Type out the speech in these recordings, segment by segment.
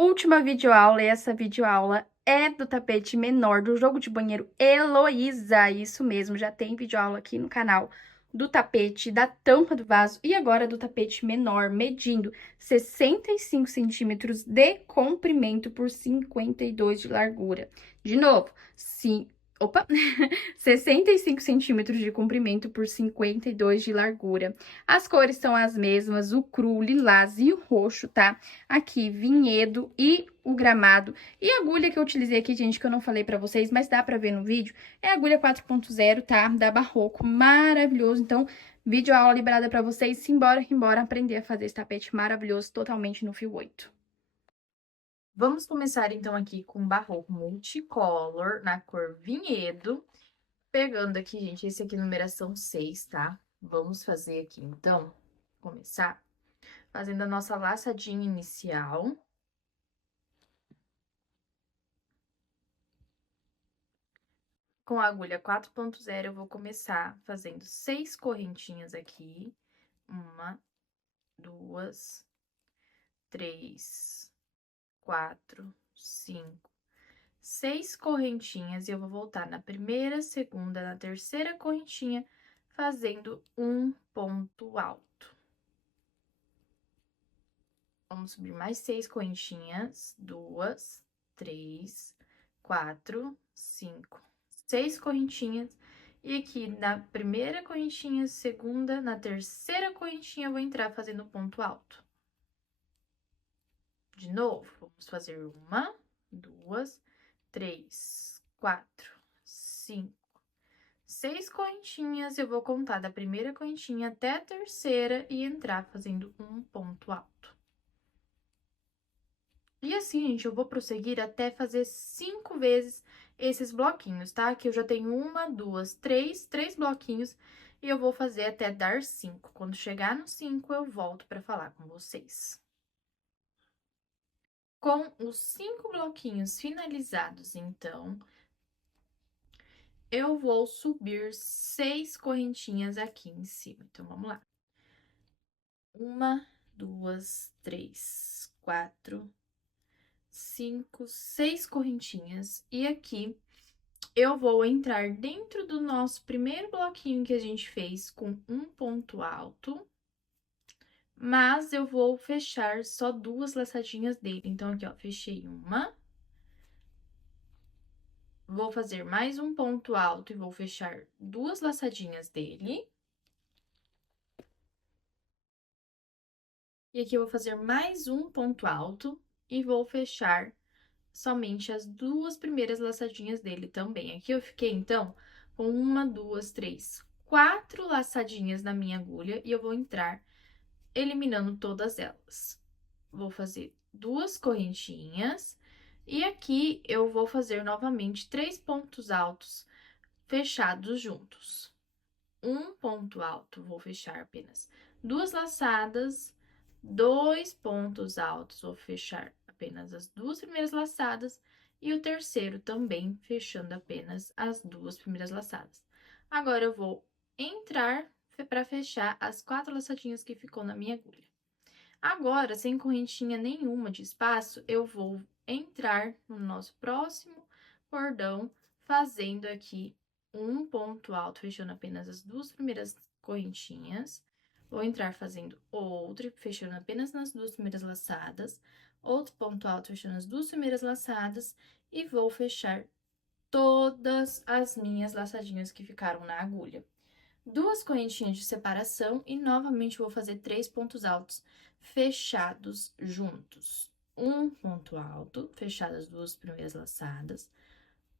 Última videoaula, e essa videoaula é do tapete menor do jogo de banheiro Heloísa. Isso mesmo, já tem videoaula aqui no canal do tapete, da tampa do vaso e agora do tapete menor, medindo 65 centímetros de comprimento por 52 de largura. De novo, sim. Opa! 65 centímetros de comprimento por 52 de largura. As cores são as mesmas, o cru, o lilás e o roxo, tá? Aqui, vinhedo e o gramado. E a agulha que eu utilizei aqui, gente, que eu não falei pra vocês, mas dá pra ver no vídeo, é a agulha 4.0, tá? Da Barroco, maravilhoso. Então, vídeo aula liberada pra vocês. Simbora, embora aprender a fazer esse tapete maravilhoso totalmente no fio 8. Vamos começar, então, aqui com Barroco Multicolor, na cor vinhedo. Pegando aqui, gente, esse aqui, numeração 6, tá? Vamos fazer aqui, então, começar fazendo a nossa laçadinha inicial. Com a agulha 4.0, eu vou começar fazendo 6 correntinhas aqui. 1, 2, 3, 4, 5, 6 correntinhas, e eu vou voltar na primeira, segunda, na terceira correntinha, fazendo um ponto alto. Vamos subir mais 6 correntinhas, 2, 3, 4, 5, 6 correntinhas. E aqui na primeira correntinha, segunda, na terceira correntinha, eu vou entrar fazendo ponto alto. De novo, vamos fazer 1, 2, 3, 4, 5, 6 correntinhas. Eu vou contar da primeira correntinha até a terceira e entrar fazendo um ponto alto. E assim, gente, eu vou prosseguir até fazer 5 vezes esses bloquinhos, tá? Aqui eu já tenho 1, 2, 3 bloquinhos, e eu vou fazer até dar 5. Quando chegar no 5, eu volto pra falar com vocês. Com os 5 bloquinhos finalizados, então, eu vou subir 6 correntinhas aqui em cima. Então, vamos lá. 1, 2, 3, 4, 5, 6 correntinhas. E aqui, eu vou entrar dentro do nosso primeiro bloquinho que a gente fez com um ponto alto, mas eu vou fechar só 2 laçadinhas dele. Então, aqui, ó, fechei uma. Vou fazer mais um ponto alto e vou fechar 2 laçadinhas dele. E aqui eu vou fazer mais um ponto alto e vou fechar somente as 2 primeiras laçadinhas dele também. Aqui eu fiquei, então, com 1, 2, 3, 4 laçadinhas na minha agulha e eu vou entrar eliminando todas elas. Vou fazer 2 correntinhas e aqui eu vou fazer novamente 3 pontos altos fechados juntos. Um ponto alto, vou fechar apenas 2 laçadas, 2 pontos altos, vou fechar apenas as 2 primeiras laçadas e o terceiro também fechando apenas as 2 primeiras laçadas. Agora, eu vou entrar para fechar as 4 laçadinhas que ficou na minha agulha. Agora, sem correntinha nenhuma de espaço, eu vou entrar no nosso próximo cordão, fazendo aqui um ponto alto, fechando apenas as 2 primeiras correntinhas. Vou entrar fazendo outro, fechando apenas nas 2 primeiras laçadas, outro ponto alto, fechando as 2 primeiras laçadas, e vou fechar todas as minhas laçadinhas que ficaram na agulha. 2 correntinhas de separação e novamente vou fazer 3 pontos altos fechados juntos. Um ponto alto, fechadas as 2 primeiras laçadas,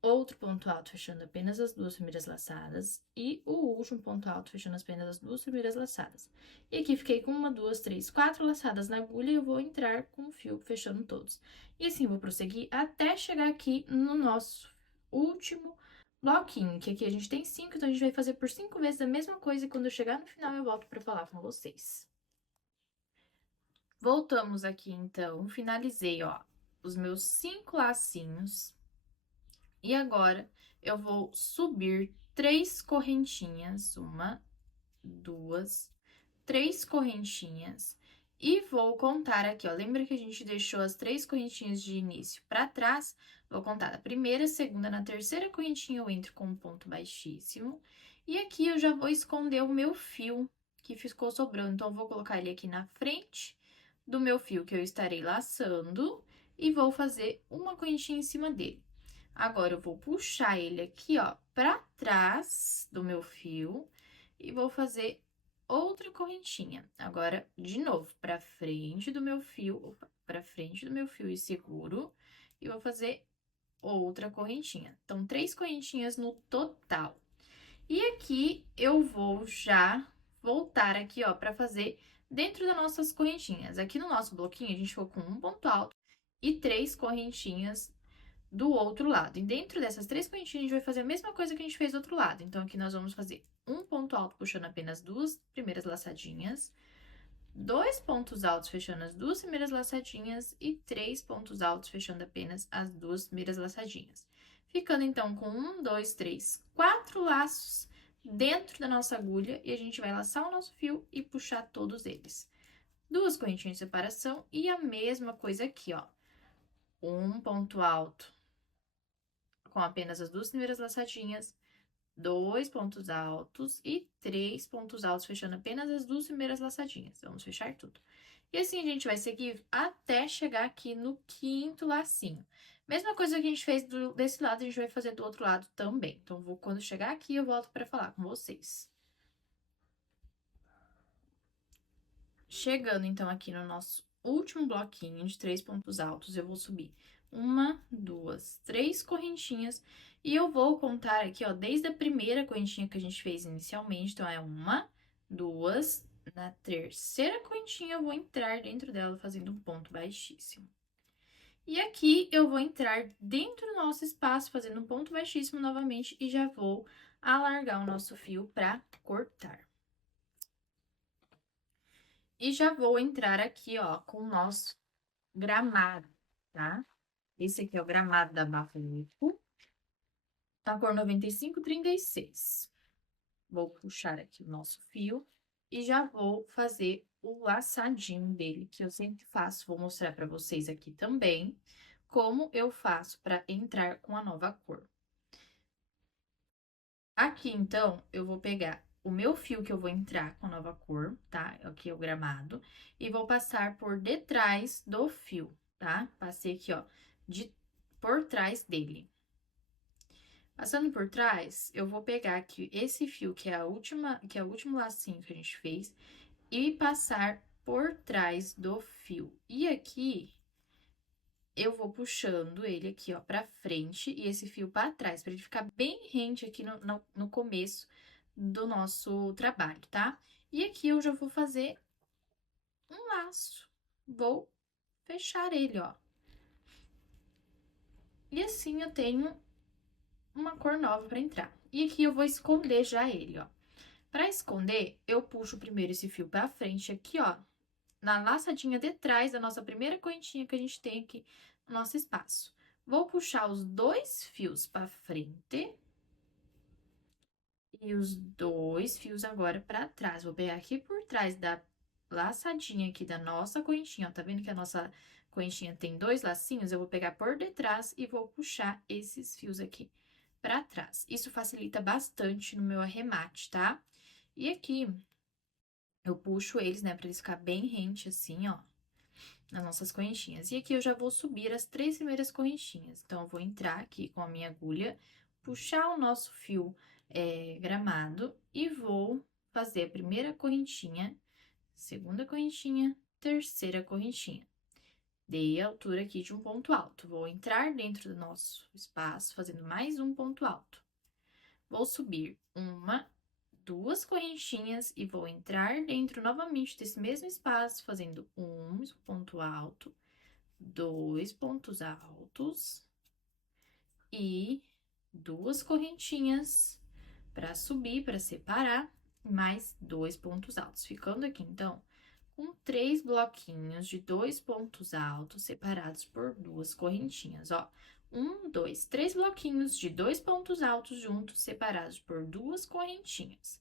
outro ponto alto, fechando apenas as 2 primeiras laçadas, e o último ponto alto, fechando apenas as 2 primeiras laçadas. E aqui fiquei com 1, 2, 3, 4 laçadas na agulha e eu vou entrar com o fio fechando todos. E assim, vou prosseguir até chegar aqui no nosso último bloquinho, que aqui a gente tem 5, então a gente vai fazer por 5 vezes a mesma coisa, e quando eu chegar no final eu volto pra falar com vocês. Voltamos aqui, então, finalizei, ó, os meus 5 lacinhos. E agora, eu vou subir 3 correntinhas, 1, 2, 3 correntinhas. E vou contar aqui, ó. Lembra que a gente deixou as 3 correntinhas de início para trás? Vou contar na primeira, segunda, na terceira correntinha eu entro com um ponto baixíssimo. E aqui eu já vou esconder o meu fio que ficou sobrando. Então, eu vou colocar ele aqui na frente do meu fio que eu estarei laçando e vou fazer uma correntinha em cima dele. Agora, eu vou puxar ele aqui, ó, pra trás do meu fio e vou fazer outra correntinha. Agora, de novo, pra frente do meu fio, pra frente do meu fio e seguro. E vou fazer outra correntinha. Então, 3 correntinhas no total. E aqui, eu vou já voltar aqui, ó, pra fazer dentro das nossas correntinhas. Aqui no nosso bloquinho, a gente ficou com um ponto alto e 3 correntinhas do outro lado. E dentro dessas 3 correntinhas, a gente vai fazer a mesma coisa que a gente fez do outro lado. Então, aqui nós vamos fazer um ponto alto puxando apenas 2 primeiras laçadinhas, 2 pontos altos fechando as 2 primeiras laçadinhas e 3 pontos altos fechando apenas as 2 primeiras laçadinhas. Ficando, então, com 1, 2, 3, 4 laços dentro da nossa agulha e a gente vai laçar o nosso fio e puxar todos eles. 2 correntinhas de separação e a mesma coisa aqui, ó. Um ponto alto com apenas as 2 primeiras laçadinhas, 2 pontos altos e 3 pontos altos, fechando apenas as 2 primeiras laçadinhas. Vamos fechar tudo. E assim a gente vai seguir até chegar aqui no 5º lacinho. Mesma coisa que a gente fez desse lado, a gente vai fazer do outro lado também. Então, quando chegar aqui, eu volto para falar com vocês. Chegando, então, aqui no nosso último bloquinho de 3 pontos altos, eu vou subir 1, 2, 3 correntinhas. E eu vou contar aqui, ó, desde a primeira correntinha que a gente fez inicialmente. Então, é 1, 2, na terceira correntinha eu vou entrar dentro dela fazendo um ponto baixíssimo. E aqui eu vou entrar dentro do nosso espaço fazendo um ponto baixíssimo novamente e já vou alargar o nosso fio para cortar. E já vou entrar aqui, ó, com o nosso gramado, tá? Esse aqui é o gramado da Bafleco, tá cor 9536. Vou puxar aqui o nosso fio e já vou fazer o laçadinho dele, que eu sempre faço. Vou mostrar pra vocês aqui também como eu faço pra entrar com a nova cor. Aqui, então, eu vou pegar o meu fio que eu vou entrar com a nova cor, tá? Aqui é o gramado. E vou passar por detrás do fio, tá? Passei aqui, ó, por trás dele. Passando por trás, eu vou pegar aqui esse fio, que é o último lacinho que a gente fez, e passar por trás do fio. E aqui, eu vou puxando ele aqui, ó, pra frente e esse fio pra trás, pra ele ficar bem rente aqui no começo do nosso trabalho, tá? E aqui eu já vou fazer um laço. Vou fechar ele, ó. E assim eu tenho uma cor nova pra entrar. E aqui eu vou esconder já ele, ó. Pra esconder, eu puxo primeiro esse fio pra frente aqui, ó, na laçadinha de trás da nossa primeira correntinha que a gente tem aqui no nosso espaço. Vou puxar os 2 fios pra frente e os 2 fios agora pra trás. Vou pegar aqui por trás da laçadinha aqui da nossa correntinha, ó. Tá vendo que a nossa correntinha tem 2 lacinhos? Eu vou pegar por detrás e vou puxar esses fios aqui pra trás. Isso facilita bastante no meu arremate, tá? E aqui, eu puxo eles, né, pra eles ficar bem rente assim, ó, nas nossas correntinhas. E aqui eu já vou subir as 3 primeiras correntinhas. Então, eu vou entrar aqui com a minha agulha, puxar o nosso fio gramado e vou fazer a primeira correntinha, segunda correntinha, terceira correntinha. Dei a altura aqui de um ponto alto. Vou entrar dentro do nosso espaço, fazendo mais um ponto alto. Vou subir 1, 2 correntinhas e vou entrar dentro novamente desse mesmo espaço, fazendo um ponto alto, 2 pontos altos e 2 correntinhas para subir, para separar, mais 2 pontos altos. Ficando aqui, então, com 3 bloquinhos de 2 pontos altos separados por 2 correntinhas, ó. 1, 2, 3 bloquinhos de 2 pontos altos juntos, separados por 2 correntinhas.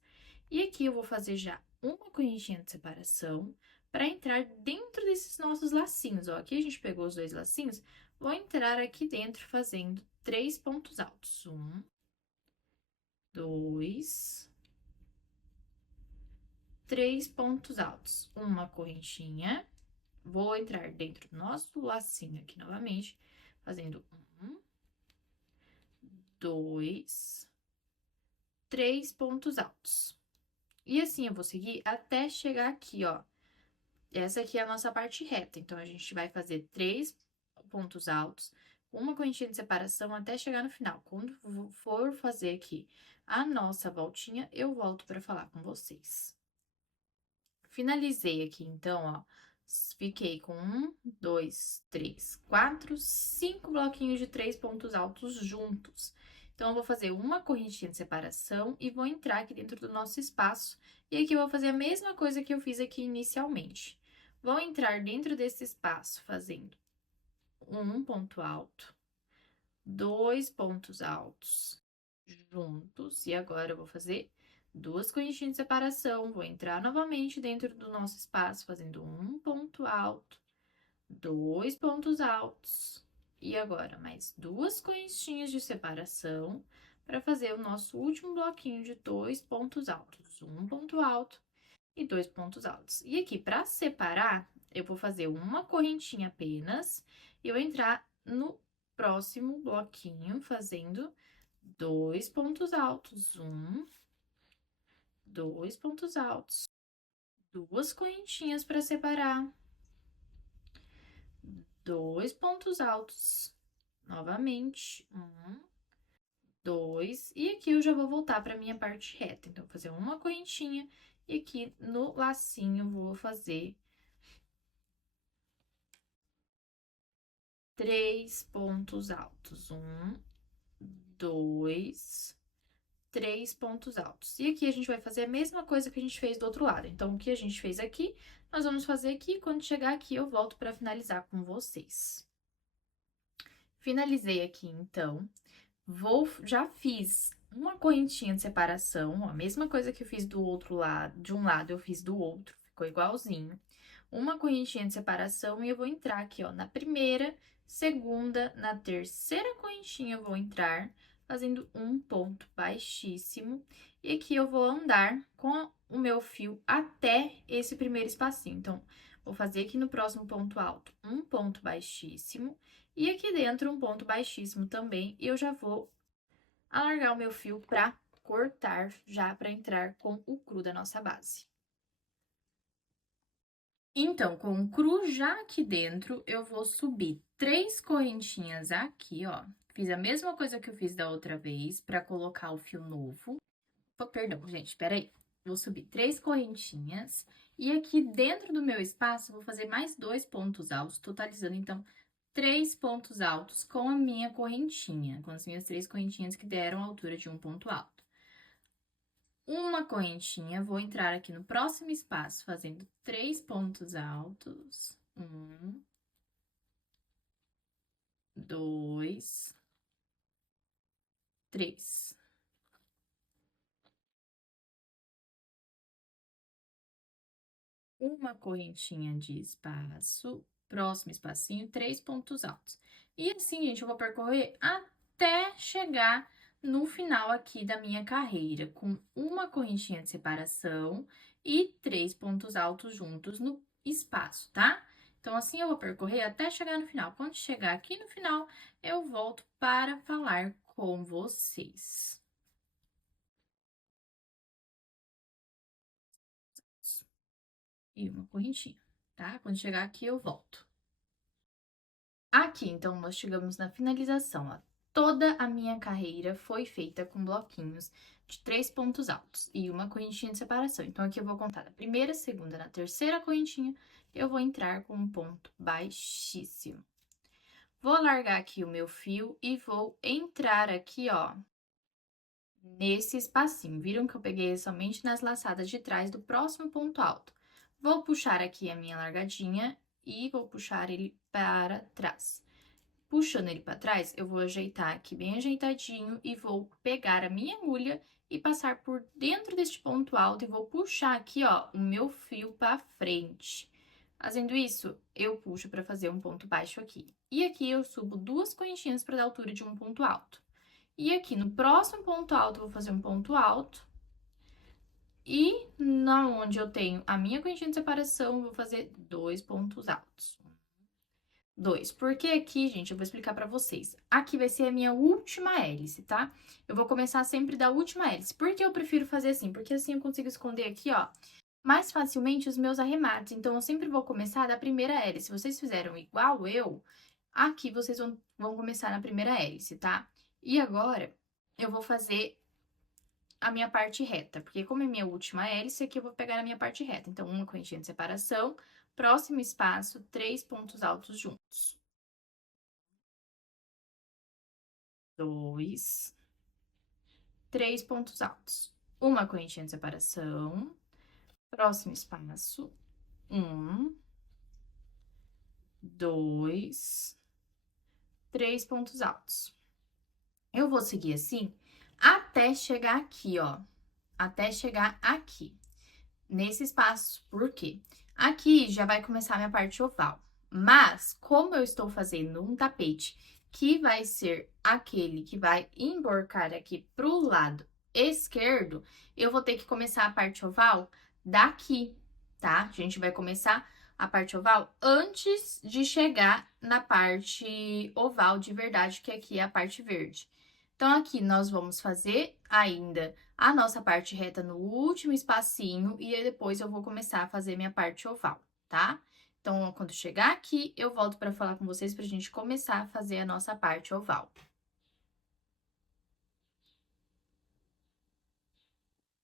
E aqui eu vou fazer já uma correntinha de separação, para entrar dentro desses nossos lacinhos, ó. Aqui a gente pegou os 2 lacinhos, vou entrar aqui dentro fazendo 3 pontos altos. 1, 2, 3 pontos altos. Uma correntinha. Vou entrar dentro do nosso lacinho aqui novamente, fazendo 1, 2, 3 pontos altos. E assim eu vou seguir até chegar aqui, ó. Essa aqui é a nossa parte reta, então a gente vai fazer 3 pontos altos, uma correntinha de separação até chegar no final. Quando for fazer aqui a nossa voltinha, eu volto para falar com vocês. Finalizei aqui, então, ó, fiquei com 1, 2, 3, 4, 5 bloquinhos de 3 pontos altos juntos. Então, eu vou fazer uma correntinha de separação e vou entrar aqui dentro do nosso espaço. E aqui eu vou fazer a mesma coisa que eu fiz aqui inicialmente. Vou entrar dentro desse espaço fazendo um ponto alto, 2 pontos altos juntos. E agora eu vou fazer 2 correntinhas de separação, vou entrar novamente dentro do nosso espaço, fazendo um ponto alto, 2 pontos altos. E agora, mais 2 correntinhas de separação, para fazer o nosso último bloquinho de 2 pontos altos. Um ponto alto e 2 pontos altos. E aqui, para separar, eu vou fazer uma correntinha apenas, e eu entrar no próximo bloquinho, fazendo 2 pontos altos. 1, 2 pontos altos. 2 correntinhas para separar. 2 pontos altos. Novamente. 1, 2. E aqui eu já vou voltar para minha parte reta. Então, vou fazer uma correntinha e aqui no lacinho vou fazer 3 pontos altos. 1, 2, 3 pontos altos. E aqui a gente vai fazer a mesma coisa que a gente fez do outro lado. Então, o que a gente fez aqui, nós vamos fazer aqui. Quando chegar aqui, eu volto para finalizar com vocês. Finalizei aqui, então. Já fiz uma correntinha de separação, ó, a mesma coisa que eu fiz do outro lado, de um lado eu fiz do outro, ficou igualzinho. Uma correntinha de separação e eu vou entrar aqui, ó, na primeira, segunda, na terceira correntinha eu vou entrar fazendo um ponto baixíssimo. E aqui eu vou andar com o meu fio até esse primeiro espacinho. Então, vou fazer aqui no próximo ponto alto um ponto baixíssimo. E aqui dentro um ponto baixíssimo também. E eu já vou alargar o meu fio pra cortar, já pra entrar com o cru da nossa base. Então, com o cru já aqui dentro, eu vou subir 3 correntinhas aqui, ó. Fiz a mesma coisa que eu fiz da outra vez, pra colocar o fio novo. Oh, perdão, gente, peraí. Vou subir 3 correntinhas. E aqui dentro do meu espaço, vou fazer mais 2 pontos altos, totalizando, então, 3 pontos altos com a minha correntinha. Com as minhas 3 correntinhas que deram a altura de um ponto alto. Uma correntinha, vou entrar aqui no próximo espaço, fazendo 3 pontos altos. 1, 2, 3. Uma correntinha de espaço, próximo espacinho, 3 pontos altos. E assim, gente, eu vou percorrer até chegar no final aqui da minha carreira, com uma correntinha de separação e 3 pontos altos juntos no espaço, tá? Então, assim eu vou percorrer até chegar no final. Quando chegar aqui no final, eu volto para falar com vocês. E uma correntinha, tá? Quando chegar aqui, eu volto. Aqui, então, nós chegamos na finalização, ó. Toda a minha carreira foi feita com bloquinhos de 3 pontos altos e uma correntinha de separação. Então, aqui eu vou contar da primeira, segunda, na terceira correntinha, eu vou entrar com um ponto baixíssimo. Vou alargar aqui o meu fio e vou entrar aqui, ó, nesse espacinho. Viram que eu peguei somente nas laçadas de trás do próximo ponto alto. Vou puxar aqui a minha largadinha e vou puxar ele para trás. Puxando ele para trás, eu vou ajeitar aqui bem ajeitadinho e vou pegar a minha agulha e passar por dentro deste ponto alto e vou puxar aqui, ó, o meu fio para frente. Fazendo isso, eu puxo para fazer um ponto baixo aqui. E aqui eu subo 2 correntinhas para dar altura de um ponto alto. E aqui no próximo ponto alto, eu vou fazer um ponto alto. E na onde eu tenho a minha correntinha de separação, eu vou fazer 2 pontos altos. 2. Porque aqui, gente, eu vou explicar pra vocês. Aqui vai ser a minha última hélice, tá? Eu vou começar sempre da última hélice. Por que eu prefiro fazer assim? Porque assim eu consigo esconder aqui, ó, mais facilmente os meus arremates. Então, eu sempre vou começar da primeira hélice. Se vocês fizeram igual eu, aqui vocês vão começar na primeira hélice, tá? E agora, eu vou fazer a minha parte reta, porque como é minha última hélice, aqui eu vou pegar a minha parte reta. Então, uma correntinha de separação, próximo espaço, 3 pontos altos juntos. 2, 3 pontos altos. Uma correntinha de separação, próximo espaço, 1, 2, 3 pontos altos. Eu vou seguir assim até chegar aqui, ó. Até chegar aqui, nesse espaço. Por quê? Aqui já vai começar a minha parte oval. Mas, como eu estou fazendo um tapete que vai ser aquele que vai emborcar aqui pro lado esquerdo, eu vou ter que começar a parte oval daqui, tá? A gente vai começar a parte oval antes de chegar na parte oval de verdade, que aqui é a parte verde. Então, aqui nós vamos fazer ainda a nossa parte reta no último espacinho e aí depois eu vou começar a fazer minha parte oval, tá? Então, quando chegar aqui, eu volto para falar com vocês pra gente começar a fazer a nossa parte oval.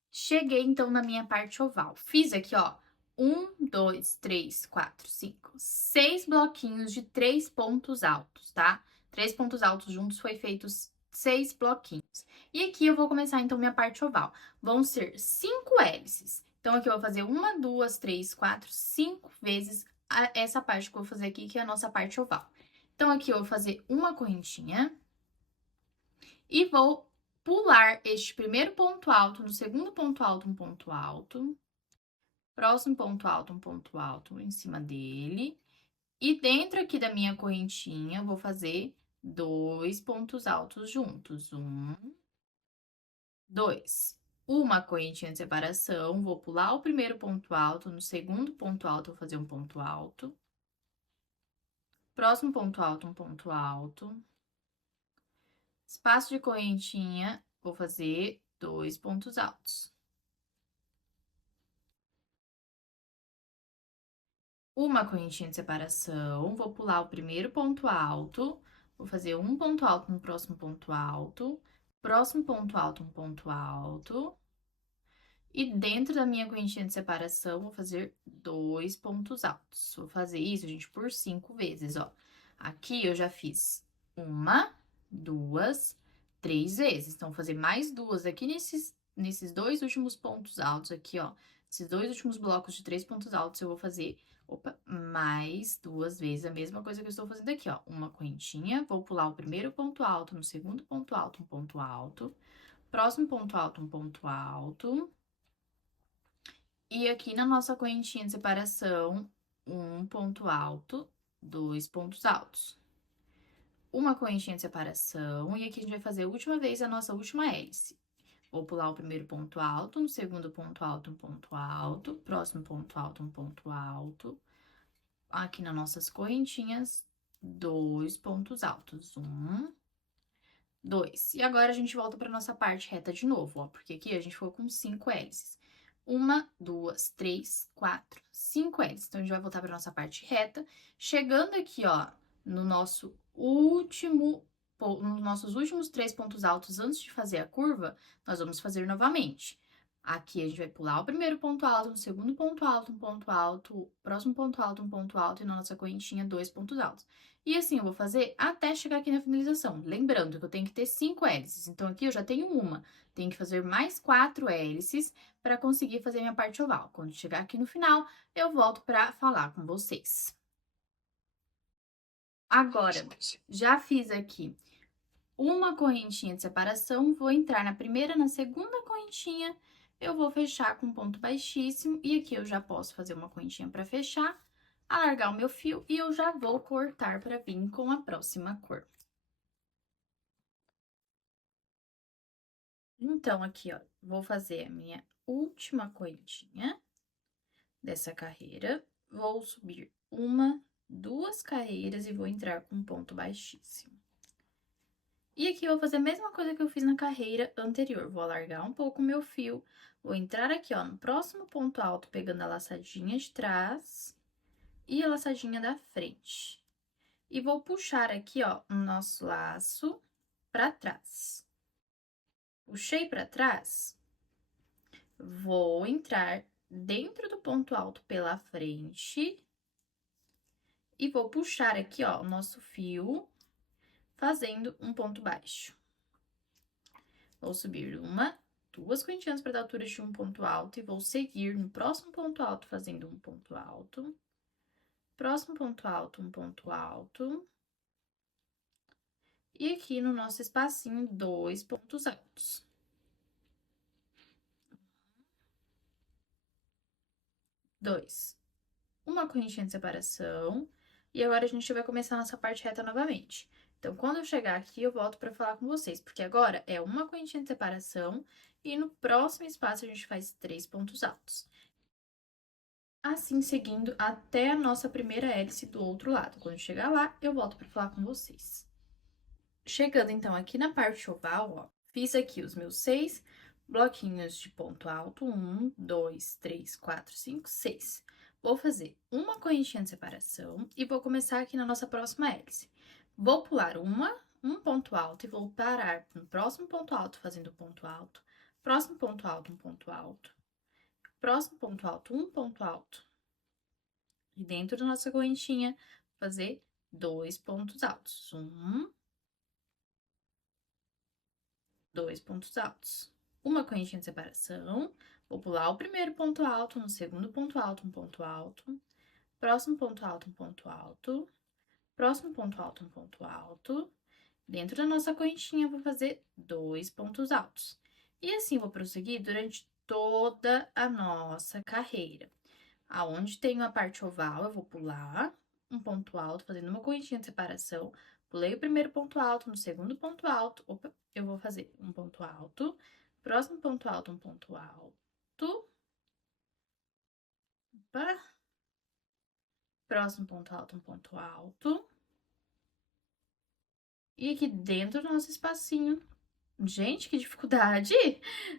Cheguei, então, na minha parte oval. Fiz aqui, ó, 1, 2, 3, 4, 5, 6 bloquinhos de 3 pontos altos, tá? 3 pontos altos juntos foi feitos 6 bloquinhos. E aqui eu vou começar, então, minha parte oval. Vão ser 5 hélices. Então, aqui eu vou fazer 1, 2, 3, 4, 5 vezes essa parte que eu vou fazer aqui, que é a nossa parte oval. Então, aqui eu vou fazer uma correntinha e vou pular este primeiro ponto alto, no segundo ponto alto, um ponto alto, próximo ponto alto, um ponto alto em cima dele. E dentro aqui da minha correntinha, eu vou fazer 2 pontos altos juntos. 1, 2. Uma correntinha de separação, vou pular o primeiro ponto alto, no segundo ponto alto, vou fazer um ponto alto. Próximo ponto alto, um ponto alto. Espaço de correntinha, vou fazer 2 pontos altos. Uma correntinha de separação, vou pular o primeiro ponto alto, vou fazer um ponto alto no próximo ponto alto, próximo ponto alto, um ponto alto. E dentro da minha correntinha de separação, vou fazer 2 pontos altos. Vou fazer isso, gente, por 5 vezes, ó. Aqui eu já fiz 1, 2, 3 vezes. Então, vou fazer mais 2 aqui nesses 2 últimos pontos altos aqui, ó. Esses 2 últimos blocos de 3 pontos altos, eu vou fazer, mais 2 vezes a mesma coisa que eu estou fazendo aqui, ó. Uma correntinha, vou pular o primeiro ponto alto, no segundo ponto alto, um ponto alto. Próximo ponto alto, um ponto alto. E aqui na nossa correntinha de separação, um ponto alto, 2 pontos altos. Uma correntinha de separação, e aqui a gente vai fazer a última vez a nossa última hélice. Vou pular o primeiro ponto alto, no segundo ponto alto, um ponto alto, próximo ponto alto, um ponto alto. Aqui nas nossas correntinhas, 2 pontos altos. 1, 2. E agora a gente volta para nossa parte reta de novo, ó, porque aqui a gente ficou com 5 hélices. 1, 2, 3, 4, 5 hélices. Então, a gente vai voltar para nossa parte reta. Chegando aqui, ó, no nosso último, nos nossos últimos 3 pontos altos antes de fazer a curva, nós vamos fazer novamente. Aqui, a gente vai pular o primeiro ponto alto, no segundo ponto alto, um ponto alto, próximo ponto alto, um ponto alto, e na nossa correntinha, 2 pontos altos. E assim, eu vou fazer até chegar aqui na finalização. Lembrando que eu tenho que ter 5 hélices. Então, aqui eu já tenho uma. Tenho que fazer mais 4 hélices para conseguir fazer minha parte oval. Quando chegar aqui no final, eu volto para falar com vocês. Agora, já fiz aqui uma correntinha de separação, vou entrar na primeira, na segunda correntinha, eu vou fechar com ponto baixíssimo, e aqui eu já posso fazer uma correntinha para fechar. alargar o meu fio e eu já vou cortar para vir com a próxima cor. Então, aqui, ó, vou fazer a minha última correntinha dessa carreira. Vou subir uma, duas carreiras e vou entrar com um ponto baixíssimo. E aqui eu vou fazer a mesma coisa que eu fiz na carreira anterior. Vou alargar um pouco o meu fio, vou entrar aqui, ó, no próximo ponto alto, pegando a laçadinha de trás e a laçadinha da frente. E vou puxar aqui, ó, o nosso laço pra trás. Puxei pra trás, vou entrar dentro do ponto alto pela frente e vou puxar aqui, ó, o nosso fio, fazendo um ponto baixo. Vou subir uma, duas correntinhas para dar altura de um ponto alto e vou seguir no próximo ponto alto fazendo um ponto alto. Próximo ponto alto, um ponto alto. E aqui no nosso espacinho, 2 pontos altos. 2. Uma correntinha de separação. E agora a gente vai começar a nossa parte reta novamente. Então, quando eu chegar aqui, eu volto para falar com vocês, porque agora é uma correntinha de separação e no próximo espaço a gente faz 3 pontos altos. Assim, seguindo até a nossa primeira hélice do outro lado. Quando chegar lá, eu volto para falar com vocês. Chegando, então, aqui na parte oval, ó, fiz aqui os meus 6 bloquinhos de ponto alto. 1, 2, 3, 4, 5, 6. Vou fazer uma correntinha de separação e vou começar aqui na nossa próxima hélice. Vou pular um ponto alto e vou parar no próximo ponto alto fazendo ponto alto. Próximo ponto alto, um ponto alto. Próximo ponto alto, um ponto alto. E dentro da nossa correntinha, fazer 2 pontos altos. 2 pontos altos. Uma correntinha de separação, vou pular o primeiro ponto alto, no segundo ponto alto, um ponto alto. Próximo ponto alto, um ponto alto. Próximo ponto alto, um ponto alto. Dentro da nossa correntinha, vou fazer 2 pontos altos. E assim, vou prosseguir durante toda a nossa carreira. Aonde tem a parte oval, eu vou pular um ponto alto, fazendo uma correntinha de separação. Pulei o primeiro ponto alto, no segundo ponto alto, opa, eu vou fazer um ponto alto. Próximo ponto alto, um ponto alto. Opa. Próximo ponto alto, um ponto alto. E aqui dentro do nosso espacinho, gente, que dificuldade!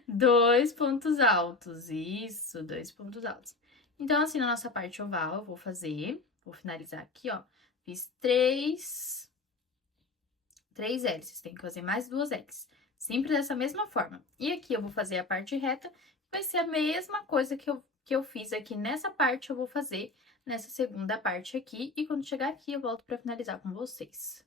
2 pontos altos, isso, 2 pontos altos. Então, assim, na nossa parte oval, eu vou finalizar aqui, ó. Fiz 3 hélices, tem que fazer mais 2 hélices. Sempre dessa mesma forma. E aqui eu vou fazer a parte reta, vai ser a mesma coisa que eu fiz aqui nessa parte, eu vou fazer nessa segunda parte aqui. E quando chegar aqui, eu volto pra finalizar com vocês.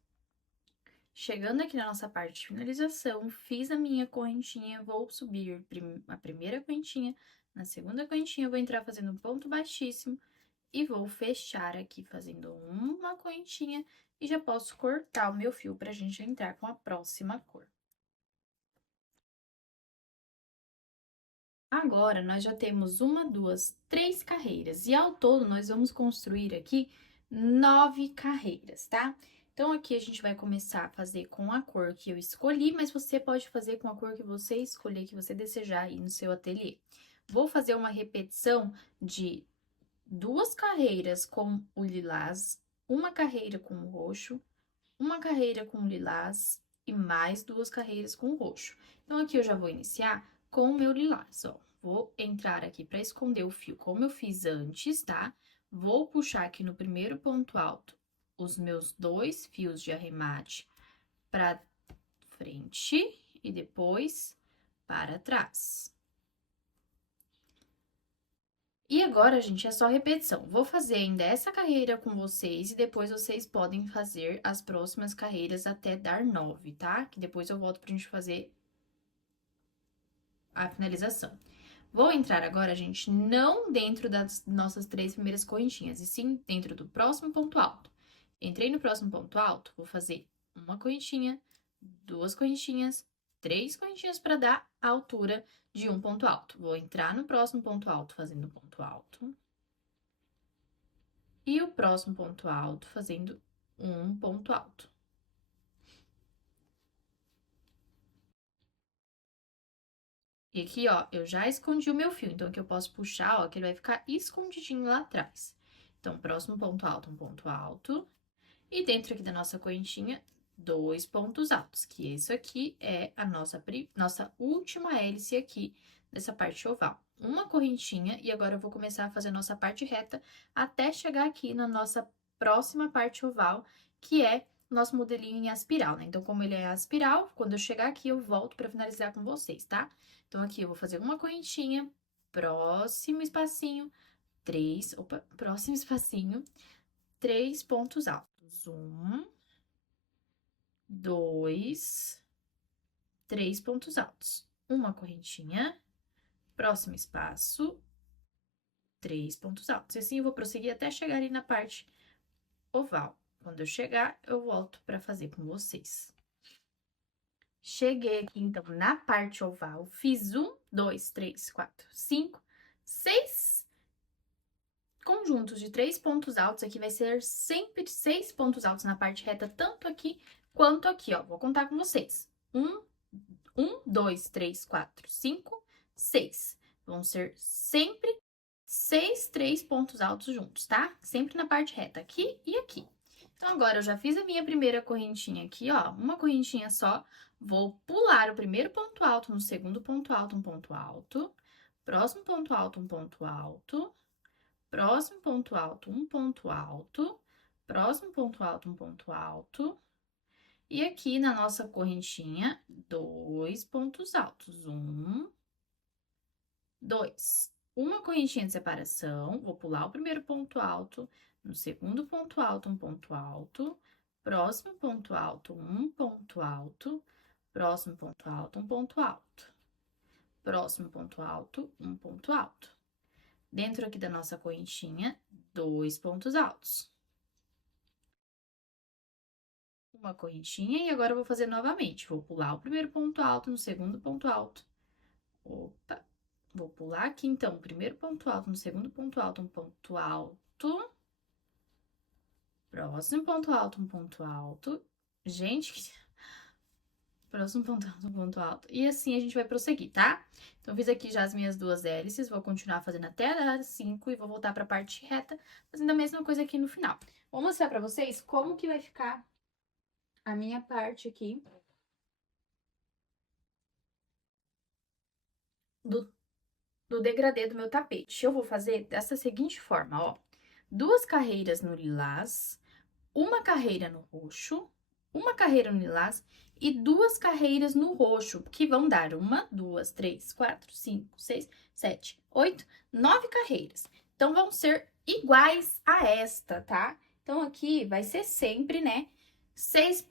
Chegando aqui na nossa parte de finalização, fiz a minha correntinha, vou subir a primeira correntinha, na segunda correntinha eu vou entrar fazendo um ponto baixíssimo e vou fechar aqui fazendo uma correntinha e já posso cortar o meu fio pra gente entrar com a próxima cor. Agora, nós já temos 1, 2, 3 carreiras e ao todo nós vamos construir aqui 9 carreiras, tá? Então, aqui a gente vai começar a fazer com a cor que eu escolhi, mas você pode fazer com a cor que você escolher, que você desejar aí no seu ateliê. Vou fazer uma repetição de 2 carreiras com o lilás, uma carreira com o roxo, uma carreira com o lilás e mais 2 carreiras com o roxo. Então, aqui eu já vou iniciar com o meu lilás, ó. Vou entrar aqui para esconder o fio, como eu fiz antes, tá? Vou puxar aqui no primeiro ponto alto os meus 2 fios de arremate para frente e depois para trás. E agora, gente, é só repetição. Vou fazer ainda essa carreira com vocês e depois vocês podem fazer as próximas carreiras até dar 9, tá? Que depois eu volto pra gente fazer a finalização. Vou entrar agora, gente, não dentro das nossas 3 primeiras correntinhas, e sim dentro do próximo ponto alto. Entrei no próximo ponto alto, vou fazer uma correntinha, 2 correntinhas, 3 correntinhas para dar a altura de um ponto alto. Vou entrar no próximo ponto alto fazendo ponto alto. e o próximo ponto alto fazendo um ponto alto. E aqui, ó, eu já escondi o meu fio, então aqui eu posso puxar, ó, que ele vai ficar escondidinho lá atrás. Então, próximo ponto alto, um ponto alto. E dentro aqui da nossa correntinha, 2 pontos altos, que isso aqui é a nossa última hélice aqui dessa parte oval. Uma correntinha, e agora eu vou começar a fazer a nossa parte reta até chegar aqui na nossa próxima parte oval, que é o nosso modelinho em aspiral, né? Então, como ele é aspiral, quando eu chegar aqui, eu volto para finalizar com vocês, tá? Então, aqui eu vou fazer uma correntinha, próximo espacinho, próximo espacinho, 3 pontos altos. 1, 2, 3 pontos altos. Uma correntinha, próximo espaço, 3 pontos altos. E assim eu vou prosseguir até chegar ali na parte oval. Quando eu chegar, eu volto para fazer com vocês. Cheguei aqui, então, na parte oval, fiz 1, 2, 3, 4, 5, 6 conjuntos de 3 pontos altos. Aqui vai ser sempre 6 pontos altos na parte reta, tanto aqui quanto aqui, ó. Vou contar com vocês. 1, 2, 3, 4, 5, 6. Vão ser sempre 3 pontos altos juntos, tá? Sempre na parte reta, aqui e aqui. Então, agora eu já fiz a minha primeira correntinha aqui, ó, uma correntinha só. Vou pular o primeiro ponto alto, no segundo ponto alto, um ponto alto. Próximo ponto alto, um ponto alto. Próximo ponto alto, um ponto alto. Próximo ponto alto, um ponto alto. E aqui na nossa correntinha, 2 pontos altos. 1, 2. Uma correntinha de separação, vou pular o primeiro ponto alto, no segundo ponto alto, um ponto alto, próximo ponto alto, um ponto alto, próximo ponto alto, um ponto alto, próximo ponto alto, um ponto alto. Dentro aqui da nossa correntinha, 2 pontos altos. Uma correntinha e agora eu vou fazer novamente. Vou pular o primeiro ponto alto, no segundo ponto alto. Opa, vou pular aqui então o primeiro ponto alto, no segundo ponto alto, um ponto alto. Próximo ponto alto, um ponto alto. Gente, próximo ponto alto, um ponto alto. E assim a gente vai prosseguir, tá? Então, fiz aqui já as minhas 2 hélices, vou continuar fazendo até dar 5 e vou voltar pra parte reta, fazendo a mesma coisa aqui no final. Vou mostrar pra vocês como que vai ficar a minha parte aqui do degradê do meu tapete. Eu vou fazer dessa seguinte forma, ó. 2 carreiras no lilás, uma carreira no roxo, uma carreira no lilás e 2 carreiras no roxo, que vão dar 1, 2, 3, 4, 5, 6, 7, 8, 9 carreiras. Então, vão ser iguais a esta, tá? Então, aqui vai ser sempre, né, 6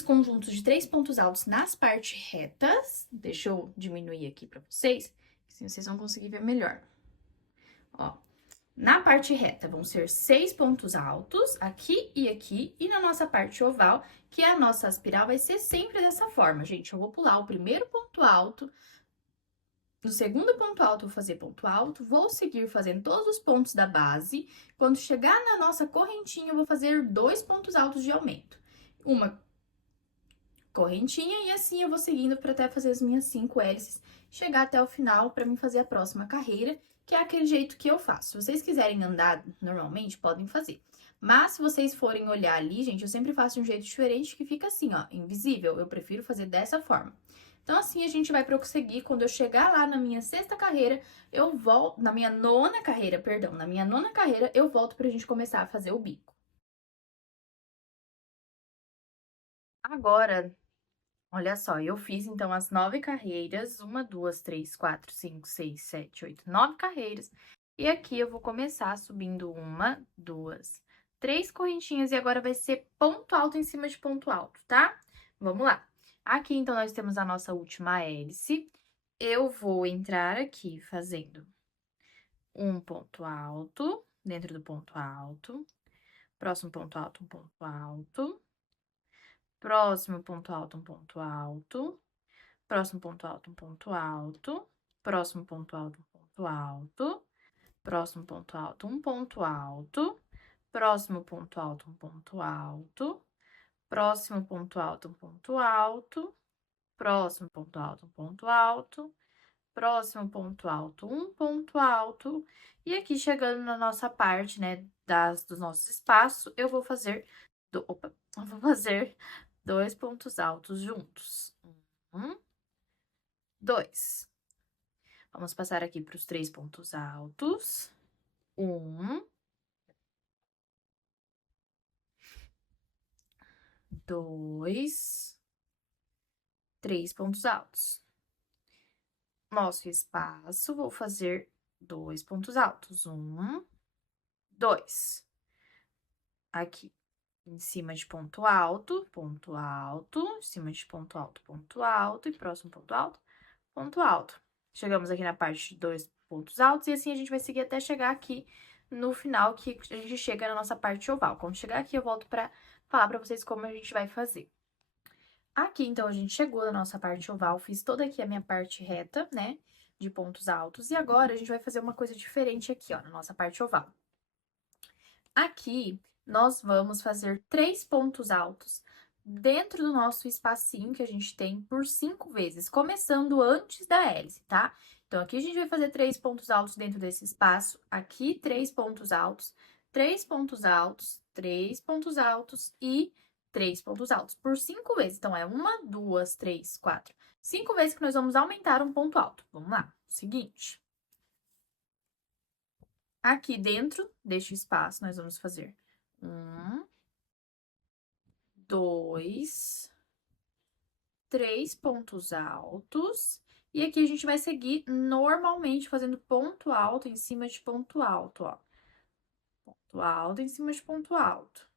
conjuntos de 3 pontos altos nas partes retas. Deixa eu diminuir aqui pra vocês, assim vocês vão conseguir ver melhor. Ó, na parte reta vão ser 6 pontos altos, aqui, e na nossa parte oval, que é a nossa espiral, vai ser sempre dessa forma. Gente, eu vou pular o primeiro ponto alto, no segundo ponto alto eu vou fazer ponto alto, vou seguir fazendo todos os pontos da base. Quando chegar na nossa correntinha, eu vou fazer 2 pontos altos de aumento. Uma correntinha e assim eu vou seguindo para até fazer as minhas 5 hélices, chegar até o final para mim fazer a próxima carreira, que é aquele jeito que eu faço. Se vocês quiserem andar normalmente, podem fazer. Mas se vocês forem olhar ali, gente, eu sempre faço de um jeito diferente que fica assim, ó, invisível. Eu prefiro fazer dessa forma. Então, assim a gente vai prosseguir. Quando eu chegar lá na minha 6ª carreira, eu volto, na minha 9ª carreira, perdão, na minha 9ª carreira, eu volto pra gente começar a fazer o bico. Agora, olha só, eu fiz então as 9 carreiras, 1, 2, 3, 4, 5, 6, 7, 8, 9 carreiras. E aqui eu vou começar subindo 1, 2, 3 correntinhas e agora vai ser ponto alto em cima de ponto alto, tá? Vamos lá. Aqui então nós temos a nossa última hélice. Eu vou entrar aqui fazendo um ponto alto, dentro do ponto alto, próximo ponto alto, um ponto alto, próximo ponto alto, um ponto alto. Próximo ponto alto, um ponto alto. Próximo ponto alto, um ponto alto. próximo ponto alto, um ponto alto, próximo ponto alto, um ponto alto, próximo ponto alto, um ponto alto, próximo ponto alto, um ponto alto, próximo ponto alto, um ponto alto. E aqui, chegando na nossa parte, né, dos nossos espaços, eu vou fazer, eu vou fazer 2 pontos altos juntos. 1, 2. Vamos passar aqui para os 3 pontos altos. 1, 2, 3 pontos altos. Nosso espaço, vou fazer 2 pontos altos. 1, 2. Aqui, em cima de ponto alto, em cima de ponto alto, e próximo ponto alto, ponto alto. Chegamos aqui na parte de 2 pontos altos, e assim a gente vai seguir até chegar aqui no final, que a gente chega na nossa parte oval. Quando chegar aqui, eu volto pra falar pra vocês como a gente vai fazer. Aqui, então, a gente chegou na nossa parte oval, fiz toda aqui a minha parte reta, né, de pontos altos. E agora, a gente vai fazer uma coisa diferente aqui, ó, na nossa parte oval. Aqui, nós vamos fazer 3 pontos altos dentro do nosso espacinho que a gente tem por 5 vezes, começando antes da hélice, tá? Então, aqui a gente vai fazer 3 pontos altos dentro desse espaço, aqui 3 pontos altos, 3 pontos altos, 3 pontos altos e 3 pontos altos, por 5 vezes. Então, é 1, 2, 3, 4, 5 vezes que nós vamos aumentar um ponto alto. Vamos lá, seguinte. Aqui dentro deste espaço, nós vamos fazer 1, 2, 3 pontos altos. E aqui a gente vai seguir normalmente fazendo ponto alto em cima de ponto alto, ó. Ponto alto em cima de ponto alto.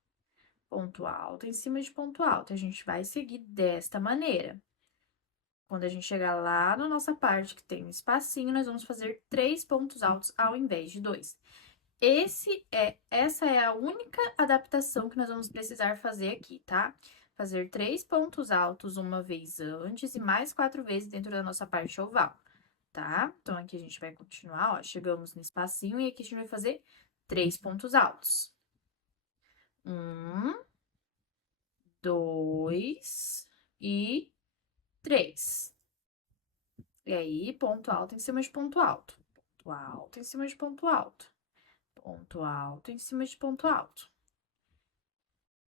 Ponto alto em cima de ponto alto. A gente vai seguir desta maneira. Quando a gente chegar lá na nossa parte que tem um espacinho, nós vamos fazer 3 pontos altos ao invés de 2. Essa é a única adaptação que nós vamos precisar fazer aqui, tá? Fazer 3 pontos altos uma vez antes e mais 4 vezes dentro da nossa parte oval, tá? Então, aqui a gente vai continuar, ó, chegamos no espacinho e aqui a gente vai fazer 3 pontos altos. 1, 2 e 3. E aí, ponto alto em cima de ponto alto. Ponto alto em cima de ponto alto. Ponto alto em cima de ponto alto.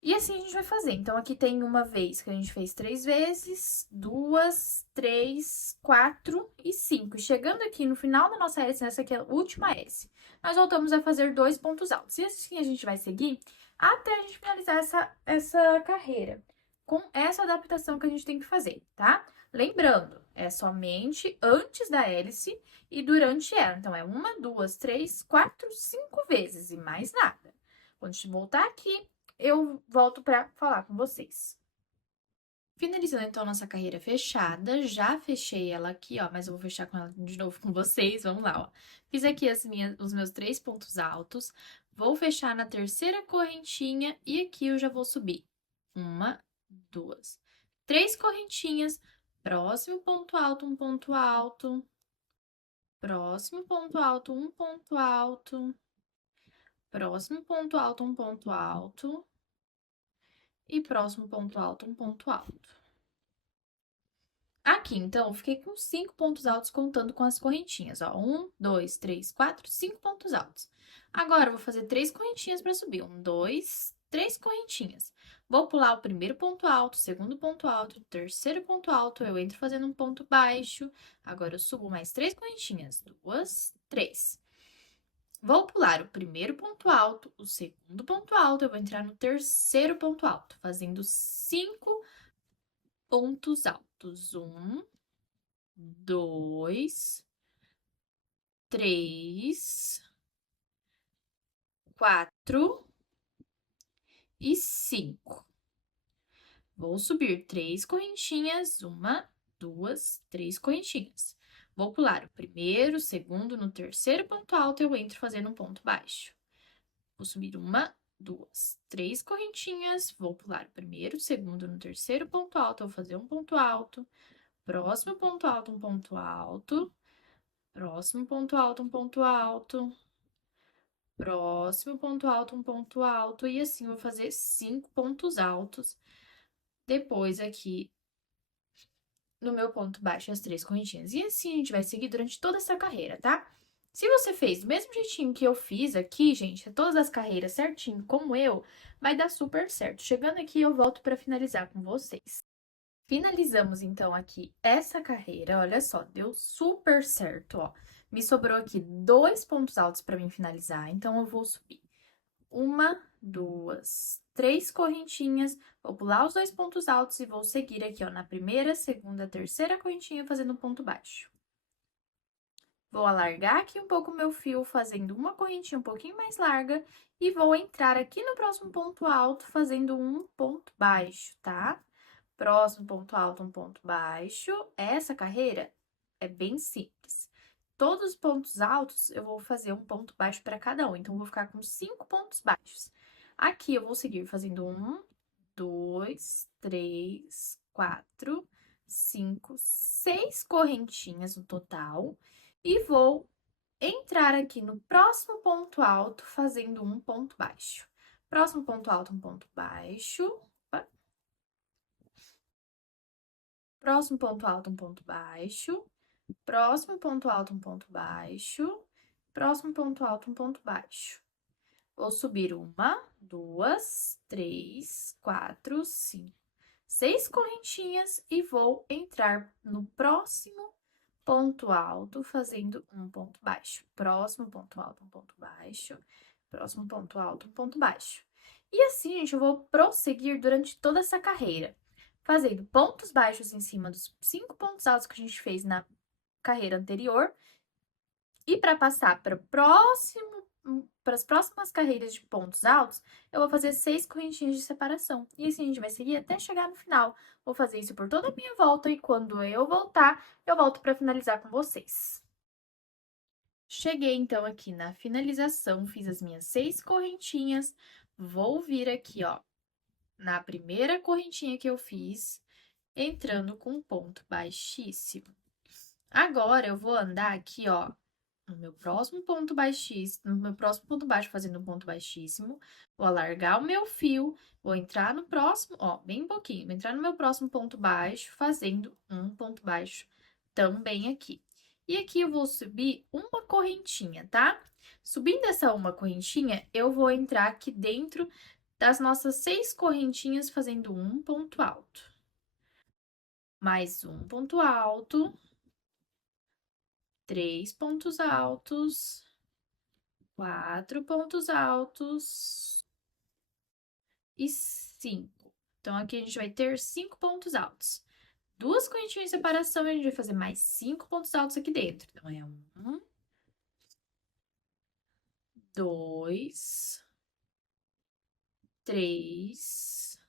E assim a gente vai fazer. Então, aqui tem uma vez que a gente fez 3 vezes, 2, 3, 4 e 5. E chegando aqui no final da nossa hélice, nessa aqui é a última hélice, nós voltamos a fazer 2 pontos altos. E assim a gente vai seguir até a gente finalizar essa carreira, com essa adaptação que a gente tem que fazer, tá? Lembrando, é somente antes da hélice e durante ela. Então, é 1, 2, 3, 4, 5 vezes e mais nada. Quando a gente voltar aqui, eu volto para falar com vocês. Finalizando, então, nossa carreira fechada, já fechei ela aqui, ó, mas eu vou fechar com ela de novo com vocês, vamos lá, ó. Fiz aqui os meus 3 pontos altos, vou fechar na terceira correntinha e aqui eu já vou subir 1, 2, 3 correntinhas, próximo ponto alto, um ponto alto, próximo ponto alto, um ponto alto, próximo ponto alto, um ponto alto, e próximo ponto alto, um ponto alto. Aqui, então, eu fiquei com 5 pontos altos contando com as correntinhas, ó. 1, 2, 3, 4, 5 pontos altos. Agora, eu vou fazer 3 correntinhas para subir. 1, 2, 3 correntinhas. Vou pular o primeiro ponto alto, segundo ponto alto, terceiro ponto alto, eu entro fazendo um ponto baixo. Agora, eu subo mais 3 correntinhas. 2, 3. Vou pular o primeiro ponto alto, o segundo ponto alto, eu vou entrar no terceiro ponto alto, fazendo 5 pontos altos. 1, 2, 3, 4 e 5. Vou subir 3 correntinhas, 1, 2, 3 correntinhas. Vou pular o primeiro, o segundo, no terceiro ponto alto, eu entro fazendo um ponto baixo. Vou subir 1, 2, 3 correntinhas, vou pular o primeiro, o segundo, no terceiro ponto alto, eu vou fazer um ponto alto. Próximo ponto alto, um ponto alto. Próximo ponto alto, um ponto alto. próximo ponto alto, um ponto alto, e assim eu vou fazer 5 pontos altos. Depois aqui no meu ponto baixo as 3 correntinhas. E assim a gente vai seguir durante toda essa carreira, tá? Se você fez do mesmo jeitinho que eu fiz aqui, gente, todas as carreiras certinho, como eu, vai dar super certo. Chegando aqui, eu volto para finalizar com vocês. Finalizamos, então, aqui essa carreira. Olha só, deu super certo, ó. Me sobrou aqui 2 pontos altos para mim finalizar, então eu vou subir 1, 2, 3 correntinhas, vou pular os 2 pontos altos e vou seguir aqui, ó, na primeira, segunda, terceira correntinha fazendo um ponto baixo. Vou alargar aqui um pouco o meu fio, fazendo uma correntinha um pouquinho mais larga e vou entrar aqui no próximo ponto alto fazendo um ponto baixo, tá? Próximo ponto alto, um ponto baixo. Essa carreira é bem simples. Todos os pontos altos, eu vou fazer um ponto baixo para cada um. Então, eu vou ficar com 5 pontos baixos. Aqui, eu vou seguir fazendo 1, 2, 3, 4, 5, 6 correntinhas no total. E vou entrar aqui no próximo ponto alto, fazendo um ponto baixo. Próximo ponto alto, um ponto baixo. Próximo ponto alto, um ponto baixo. Próximo ponto alto, um ponto baixo. Próximo ponto alto, um ponto baixo. Vou subir 1, 2, 3, 4, 5, 6 correntinhas e vou entrar no próximo ponto alto, fazendo um ponto baixo. Próximo ponto alto, um ponto baixo. Próximo ponto alto, um ponto baixo. E assim, gente, eu vou prosseguir durante toda essa carreira, fazendo pontos baixos em cima dos 5 pontos altos que a gente fez na carreira anterior. E para passar para as próximas carreiras de pontos altos, eu vou fazer 6 correntinhas de separação. E assim a gente vai seguir até chegar no final. Vou fazer isso por toda a minha volta e quando eu voltar, eu volto para finalizar com vocês. Cheguei então aqui na finalização, fiz as minhas 6 correntinhas. Vou vir aqui, ó, na primeira correntinha que eu fiz, entrando com um ponto baixíssimo. Agora, eu vou andar aqui, ó, no meu próximo ponto baixíssimo, no meu próximo ponto baixo, fazendo um ponto baixíssimo. Vou alargar o meu fio, vou entrar no próximo, ó, bem pouquinho, vou entrar no meu próximo ponto baixo, fazendo um ponto baixo também aqui. E aqui eu vou subir uma correntinha, tá? Subindo essa uma correntinha, eu vou entrar aqui dentro das nossas 6 correntinhas, fazendo um ponto alto. Mais um ponto alto. 3 pontos altos. 4 pontos altos. E 5. Então, aqui a gente vai ter 5 pontos altos. 2 correntinhas de separação e a gente vai fazer mais 5 pontos altos aqui dentro. Então, é 1, 2, 3,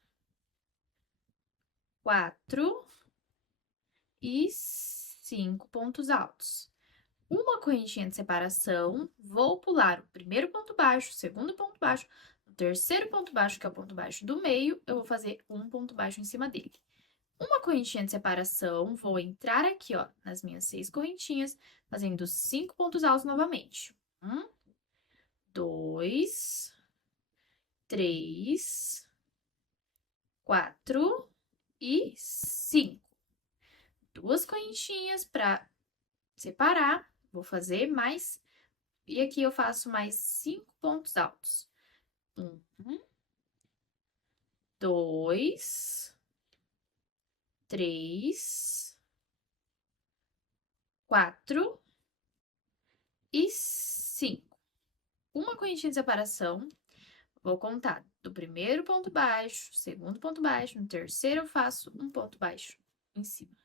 4 e 5 pontos altos. Uma correntinha de separação, vou pular o primeiro ponto baixo, o segundo ponto baixo, o terceiro ponto baixo, que é o ponto baixo do meio, eu vou fazer um ponto baixo em cima dele. Uma correntinha de separação, vou entrar aqui, ó, nas minhas 6 correntinhas, fazendo 5 pontos altos novamente. 1, 2, 3, 4 e 5. 2 correntinhas para separar, vou fazer mais. E aqui eu faço mais 5 pontos altos. 1, 2, 3, 4 e 5. Uma correntinha de separação. Vou contar do primeiro ponto baixo, segundo ponto baixo, no terceiro eu faço um ponto baixo em cima.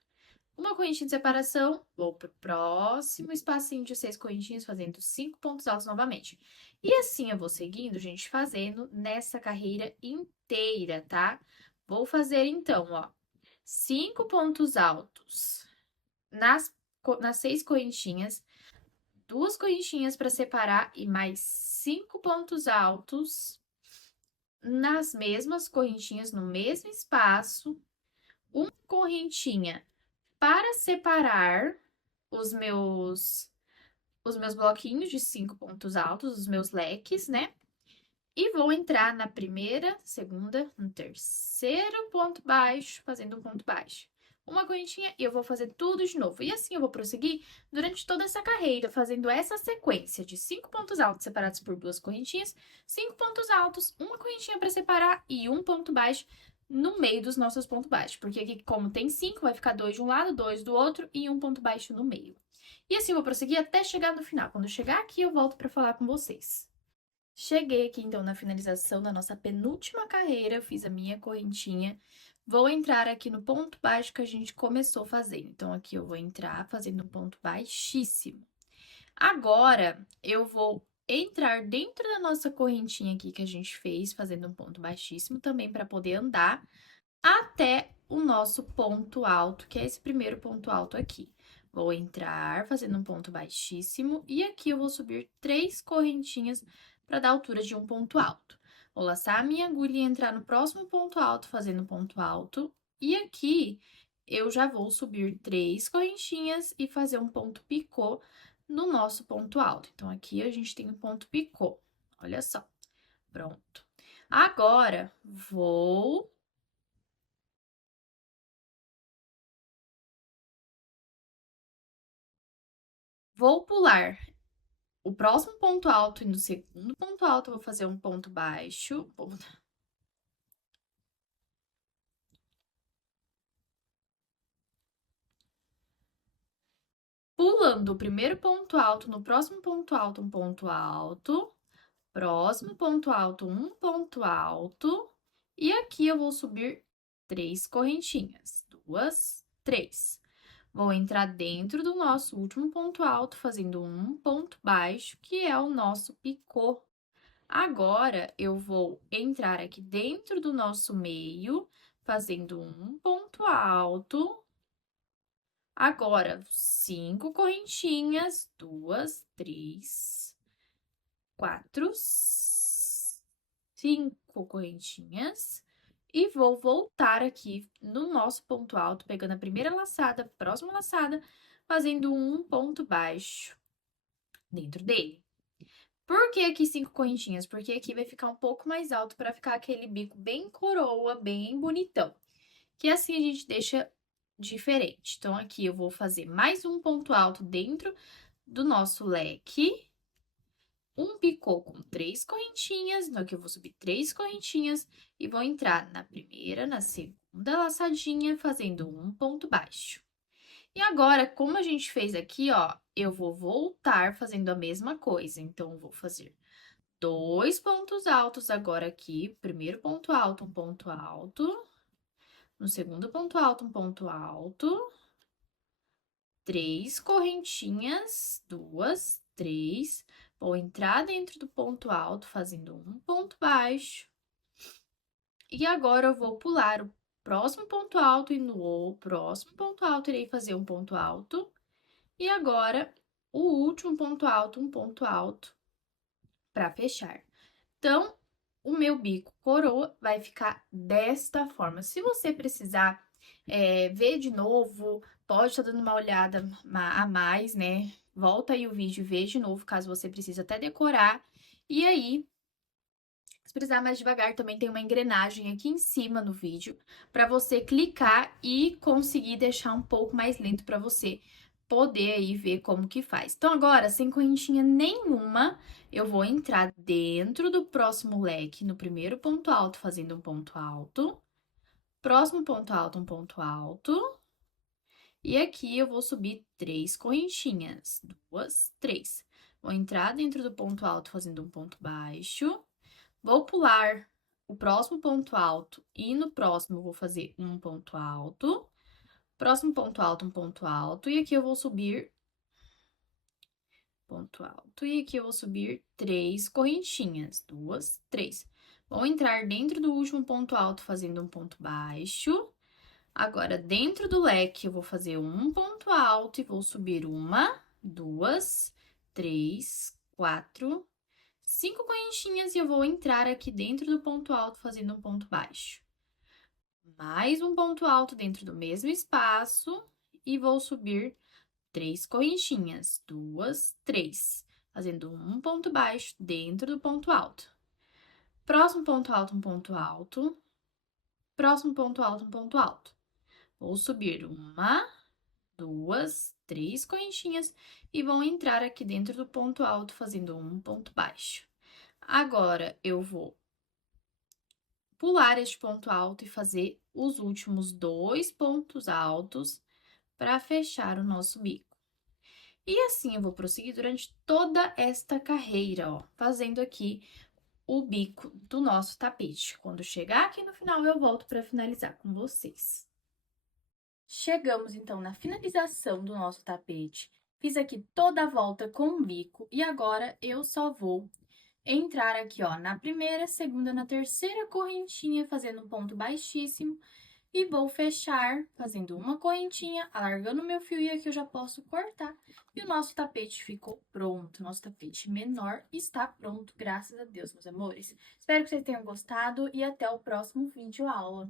Uma correntinha de separação, vou pro próximo espacinho de 6 correntinhas, fazendo 5 pontos altos novamente. E assim eu vou seguindo, gente, fazendo nessa carreira inteira, tá? Vou fazer, então, ó, 5 pontos altos nas 6 correntinhas, 2 correntinhas para separar e mais 5 pontos altos nas mesmas correntinhas, no mesmo espaço, uma correntinha para separar os meus os meus bloquinhos de 5 pontos altos, os meus leques, né? E vou entrar na primeira, segunda, no terceiro ponto baixo, fazendo um ponto baixo. Uma correntinha e eu vou fazer tudo de novo. E assim eu vou prosseguir durante toda essa carreira, fazendo essa sequência de 5 pontos altos separados por 2 correntinhas, 5 pontos altos, uma correntinha para separar e um ponto baixo no meio dos nossos pontos baixos. Porque aqui, como tem 5, vai ficar 2 de um lado, 2 do outro e um ponto baixo no meio. E assim eu vou prosseguir até chegar no final. Quando eu chegar aqui, eu volto para falar com vocês. Cheguei aqui, então, na finalização da nossa penúltima carreira, eu fiz a minha correntinha. Vou entrar aqui no ponto baixo que a gente começou fazendo. Então, aqui eu vou entrar fazendo um ponto baixíssimo. Agora, eu vou entrar dentro da nossa correntinha aqui que a gente fez, fazendo um ponto baixíssimo também, para poder andar até o nosso ponto alto, que é esse primeiro ponto alto aqui. Vou entrar fazendo um ponto baixíssimo e aqui eu vou subir 3 correntinhas para dar altura de um ponto alto. Vou laçar a minha agulha e entrar no próximo ponto alto, fazendo um ponto alto. E aqui eu já vou subir 3 correntinhas e fazer um ponto picô no nosso ponto alto. Então, aqui a gente tem um ponto picô. Olha só. Pronto. Agora, vou pular o próximo ponto alto e no segundo ponto alto eu vou fazer um ponto baixo. Pulando o primeiro ponto alto, no próximo ponto alto, um ponto alto. Próximo ponto alto, um ponto alto. E aqui eu vou subir 3 correntinhas. 2, 3. Vou entrar dentro do nosso último ponto alto, fazendo um ponto baixo, que é o nosso picô. Agora, eu vou entrar aqui dentro do nosso meio, fazendo um ponto alto. Agora, 5 correntinhas, 2, 3, 4, 5 correntinhas. E vou voltar aqui no nosso ponto alto, pegando a primeira laçada, próxima laçada, fazendo um ponto baixo dentro dele. Por que aqui 5 correntinhas? Porque aqui vai ficar um pouco mais alto para ficar aquele bico bem coroa, bem bonitão. Que assim a gente deixa diferente. Então, aqui eu vou fazer mais um ponto alto dentro do nosso leque. Um picô com 3 correntinhas. Então, aqui eu vou subir 3 correntinhas e vou entrar na primeira, na segunda laçadinha, fazendo um ponto baixo. E agora, como a gente fez aqui, ó, eu vou voltar fazendo a mesma coisa. Então, eu vou fazer 2 pontos altos agora aqui. Primeiro ponto alto, um ponto alto. No segundo ponto alto, um ponto alto. 3 correntinhas, 2, 3. Vou entrar dentro do ponto alto, fazendo um ponto baixo. E agora, eu vou pular o próximo ponto alto e no próximo ponto alto, irei fazer um ponto alto. E agora, o último ponto alto, um ponto alto, para fechar. Então, o meu bico coroa vai ficar desta forma. Se você precisar ver de novo, pode estar dando uma olhada a mais, né? Volta aí o vídeo e vê de novo, caso você precise até decorar. E aí, se precisar mais devagar, também tem uma engrenagem aqui em cima no vídeo, para você clicar e conseguir deixar um pouco mais lento para você poder aí ver como que faz. Então, agora, sem correntinha nenhuma, eu vou entrar dentro do próximo leque, no primeiro ponto alto, fazendo um ponto alto. Próximo ponto alto, um ponto alto. E aqui eu vou subir 3 correntinhas. 2, 3. Vou entrar dentro do ponto alto, fazendo um ponto baixo. Vou pular o próximo ponto alto e no próximo vou fazer um ponto alto. Próximo ponto alto, um ponto alto. E aqui eu vou subir ponto alto. E aqui eu vou subir 3 correntinhas. 2, 3. Vou entrar dentro do último ponto alto, fazendo um ponto baixo. Agora, dentro do leque, eu vou fazer um ponto alto e vou subir 1, 2, 3, 4, 5 correntinhas e eu vou entrar aqui dentro do ponto alto, fazendo um ponto baixo. Mais um ponto alto dentro do mesmo espaço e vou subir 3 correntinhas, 2, 3, fazendo um ponto baixo dentro do ponto alto. Próximo ponto alto, um ponto alto. Próximo ponto alto, um ponto alto. Vou subir 1, 2, 3 correntinhas e vou entrar aqui dentro do ponto alto, fazendo um ponto baixo. Agora, eu vou pular este ponto alto e fazer os últimos 2 pontos altos para fechar o nosso bico. E assim eu vou prosseguir durante toda esta carreira, ó, fazendo aqui o bico do nosso tapete. Quando chegar aqui no final, eu volto para finalizar com vocês. Chegamos, então, na finalização do nosso tapete. Fiz aqui toda a volta com o bico e agora eu só vou entrar aqui, ó, na primeira, segunda, na terceira correntinha, fazendo um ponto baixíssimo. E vou fechar fazendo uma correntinha, alargando o meu fio e aqui eu já posso cortar. E o nosso tapete ficou pronto. Nosso tapete menor está pronto, graças a Deus, meus amores. Espero que vocês tenham gostado e até o próximo vídeo aula.